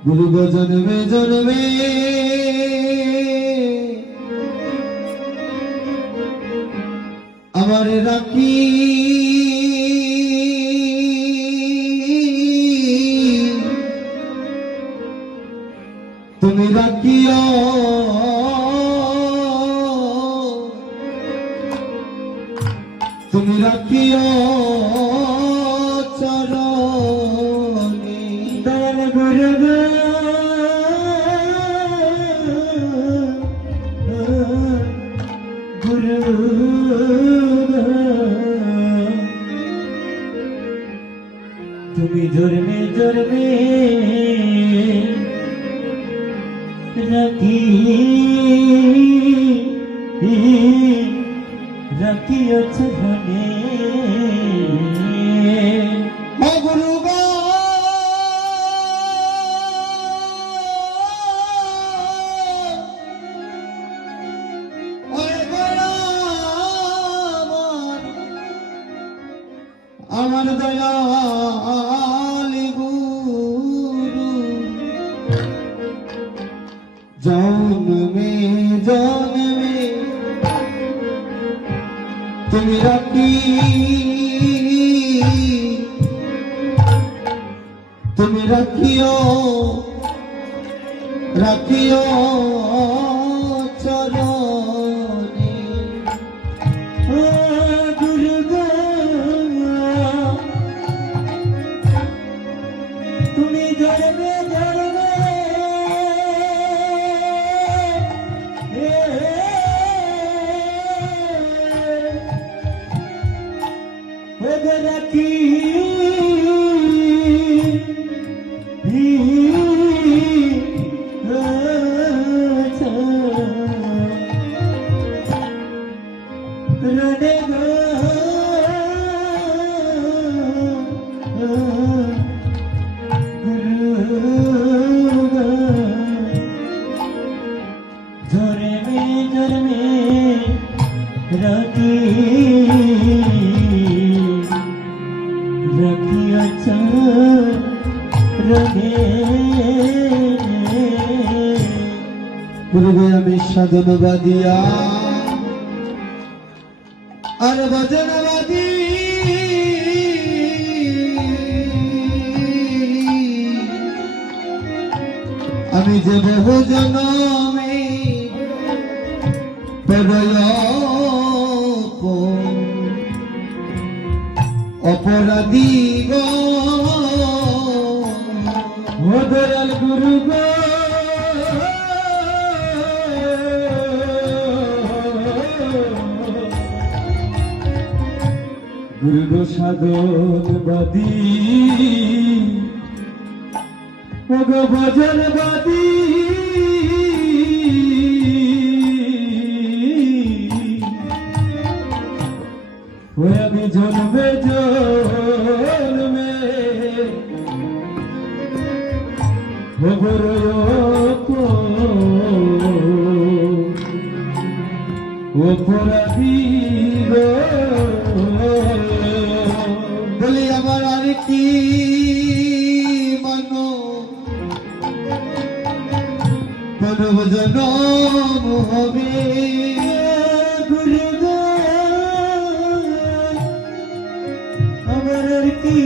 গুরু গো জন্মে জন্মে আমার রাখি তুমি রাখিও তুমি রাখিও চরণে দয়াল গুরু গো গুরু তুমি জন্মে জন্মে রাখি রাখিও চরণে ও গুরু গো আমার দয়াল গুরু জন্মে জন্মে তুমি রাখি তুমি রাখিও রাখিও চরণে ও গুরু গো তুমি জন্মে জন্মে রাখি রনে গো জন্মে জন্মে রাখি রাখিও চরণে গুরু আমি সাধনবাদিয়া আর ভজনবাদী আমি যে বহু জনমে অপরাধী গো দয়াল গুরু গো গুরু গো সাধনবাদী ও গো ভজনবাদী আমি জন্মে জন্মে অপরাধী বলি আমার আর কি মানব জনম হবে গুরু গো আমার আর কি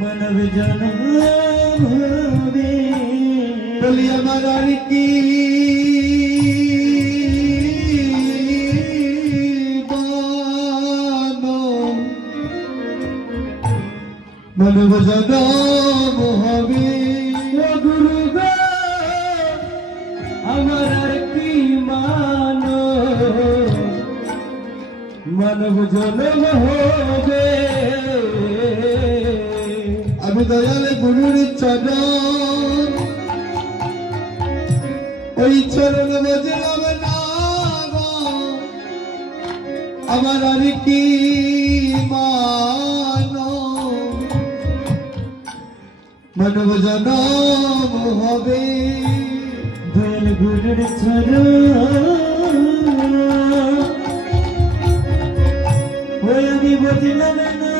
মানব জনম হবে বলি আমার আর কি মানব জনম হবে গুরু গো আমার আর কি মানব জনম হবে আমি দয়াল গুরুর চরণ ওই চরণ বজলাম না আমার আর কি মানব জনম হবে দয়াল গুরুর চরণ ওই আমি বুঝলাম না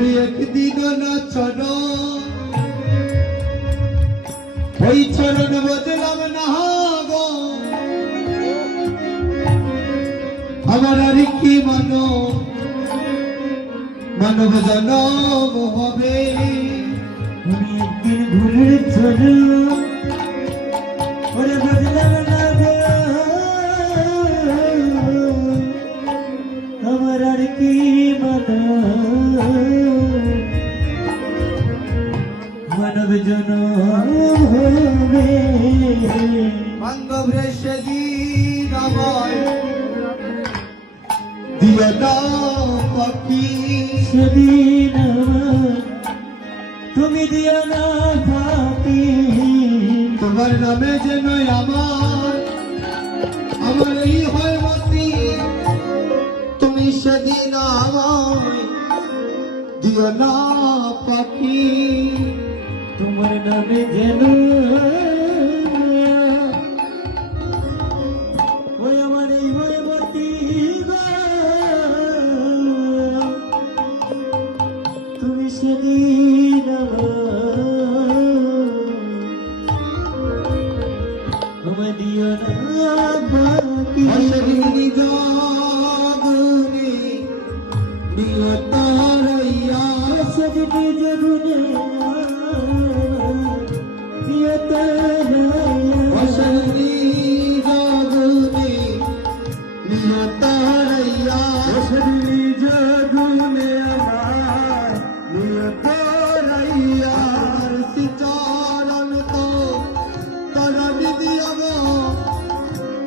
আমি একদিন না চরণ ওই চরণ বজলাম না গো আমার আর কি মানব জনম হবে আমি একদিন ঘুরের চলো ওরে বদলাম না গো আমার আর কি মানব জনম হবে বান্ধব রে সেদিন আমায় দিও না পাখি সেদিন আমার তুমি দিও না ফাঁকি তোমার নামে যেন আমার এই হয় মতি তুমি সেদিন আমায় দিও না পাখি তোমার নামে যেন ওই আমার এই মতি তুমি সেদিন আমায় দিও না বাকি সেদিন জগনে দিও তারাইয়া সেদিন জগুনে দিও তারাইয়া সেদিন জগনে দিও তারাইয়া সেদিন জগনে আমার দিও তারাইয়া চরণ তো তারা দিদিয়া গো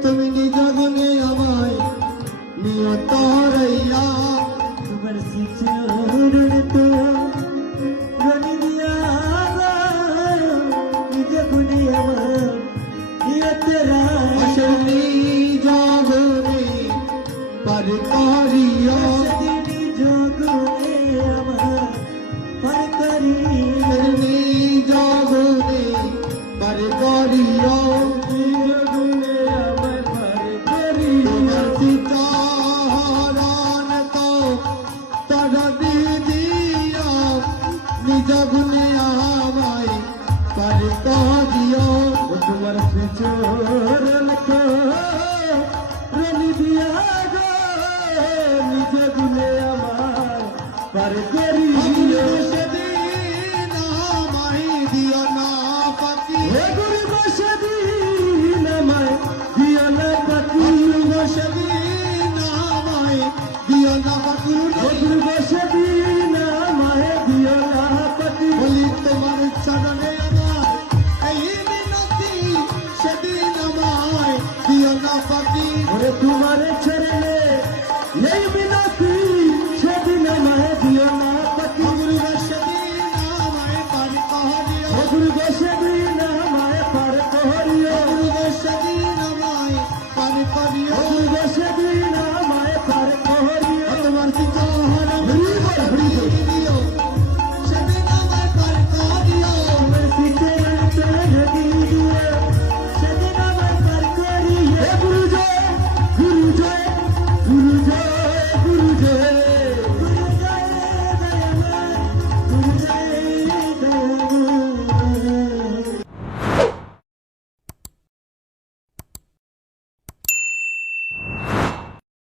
তুমি নিজ গুণে আমায় নিয় তারাইয়া তোমার শিচরণ তো রনি দিয়া নিজ গুণে আমার দিও তারাইয়া আসলি জগনে পার করিয়া সেদিন জগুনে আমার পার করি আসলি জগনে পার করিয়া জগুনে আমার পার করি তোমার চরণ তো তারা দিদিয়া নিজ গুণে আমায় পার করিয়া তোমার শিচরণ তো রনি দিয়া গো নিজ গুণে আমার পার করি সেদিন আমায় দিও না পাখি